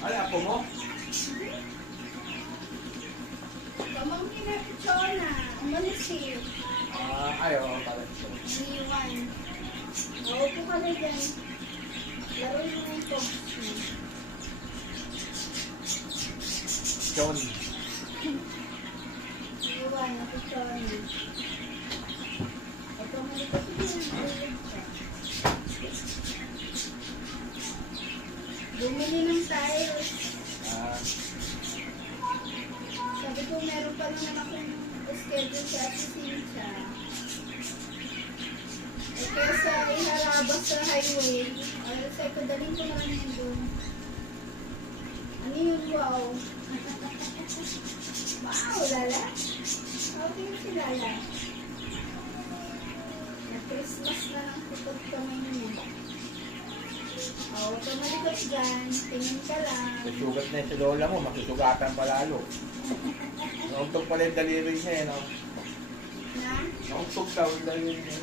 Ay, apo mo? Pamangkin na Chona. Umalis eh. Ayaw pala. Iwan. Maupo ka na dyan. Laro mo yung post mo. John. Iwan, ako Chona. Ito mo ito siya. Bumili ng tiles. Sabi ko, meron pa naman akong schedule sa Cynthia. Eh, kaya sa iharabas sa highway, ay, sabi ko, daling ko naman yun doon. Ano yun, wow? Wow, Lala? Okay yun si Lala. Na-Christmas na ng putod kamay niya. Oo, tumalikot dyan. Tingin ka lang. Nasugat na yung sa lola mo, masusugatan pa lalo. Nauntog pala yung daliri niya eh, no? Na? Nauntog daw yung daliri niya.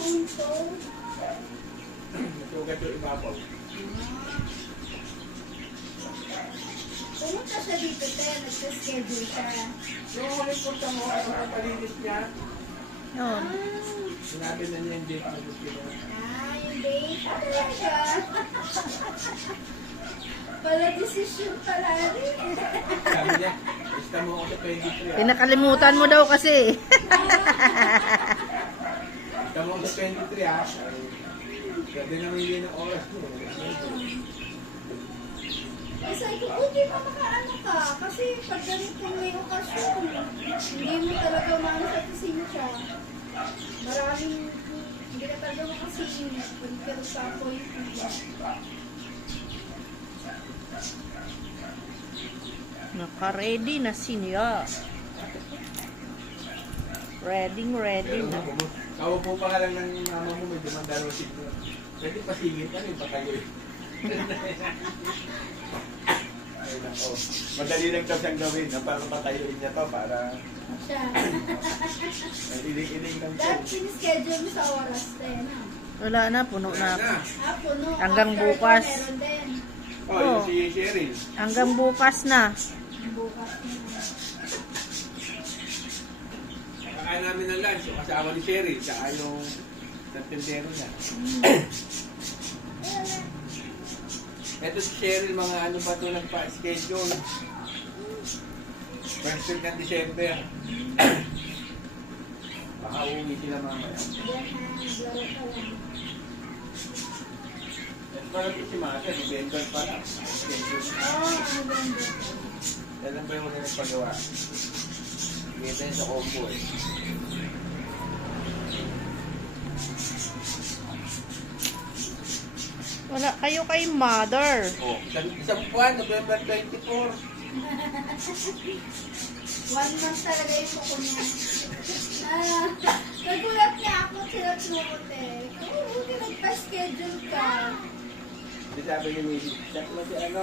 Untog. Nasugat yung ibabaw. Pumunta siya dito, te. Nagsa-schedule siya. Yung huling punta mo, ano ang palinis niya? Oo. Sinabi na niya yung date na gusto niya. Yung date. Talaga. Pala desisyon pala rin. Sabi niya, basta mo ako sa 23 ah. Pinakalimutan mo daw kasi. Basta mo ako sa 23 ah. Sabi na hindi ng oras mo. Eh, sabi ko, buti pa makaano ka. Kasi pag ganitong may okasyon, hindi mo talaga maano sa Cynthia. Maraming, hindi ka talaga makasingit. Pero sa appointment. Naka-ready na siya. Ready na. Kaupo pa ka lang ng mama mo, medyo mandalo siguro. Pwede pasigit ka rin, patayo eh. Ay nako. Madali lang daw siyang gawin, na para patayuin niya to, para Siya. iling-iling lang siya. Dahil sinischedule mo sa oras din. Wala na, puno na ako. Puno. Hanggang After bukas. ko, meron din. Yung si Cheryl. Hanggang bukas na. Bukas na. Kakain namin ng lunch, yung kasama ni Cheryl, tsaka yung tantendero niya. Ito si Cheryl, mga ano ba ito nagpa-schedule? First week ng December. Baka uwi sila mamaya. Yan na, naglaro ka lang. At parang si Mata, November pa lang. Schedule. November. Yan lang ba yung muna nagpagawa? Kita yun sa combo eh. Wala kayo kay mother. Oh, isang buwan, November 24. 1 month talaga yung kuko niya. Nagulat niya ako sila tumukot eh. Oo, buti nagpa-schedule ka. Di sabi ni Missy, chat mo si ano,